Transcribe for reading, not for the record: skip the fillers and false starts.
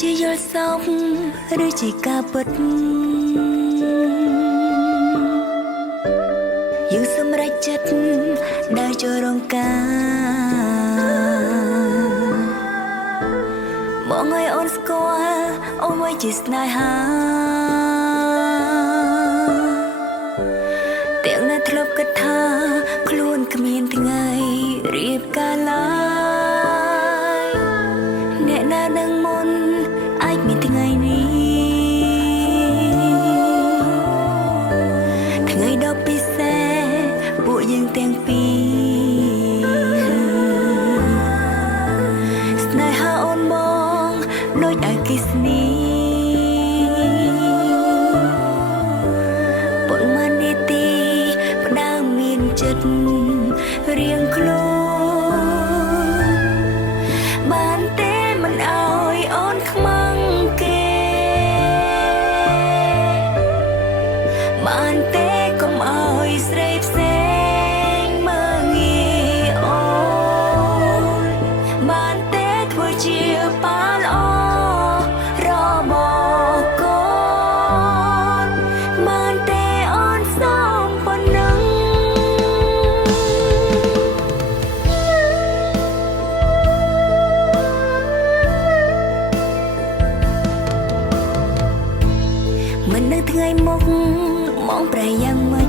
ជាយល់សោកឬជាការពិតយើងសម្រេចចិត្តដើរចូលរងការមកឲ្យអូនស្គាល់អូនໄວជាស្នេហាទាំងនៅធ្លាប់គិតថាខ្លួនគ្មានថ្ងៃរៀបការឡើយអ្នកណានឹងមុនអាចមានថ្ងៃនេះថ្ងៃដ៏ពិសេសពួកយើងទាំងពីរស្នេហាអូនបងដូចអគ្គិសនីប៉ុន្មាននាទីផ្ដើមមានចិត្តរៀងខ្លួនបានទេមិនអើយអូនខ្មាំងគេបានទេកុំអើយស្រីផ្សេងមើងងាយអូនបានទេធ្វើជាប៉ាល្អរបស់កូនបានទេអូនសូមប៉ុណ្ណឹងមិននៅថ្ងៃមុខมองប្រែយ៉ាងម៉េច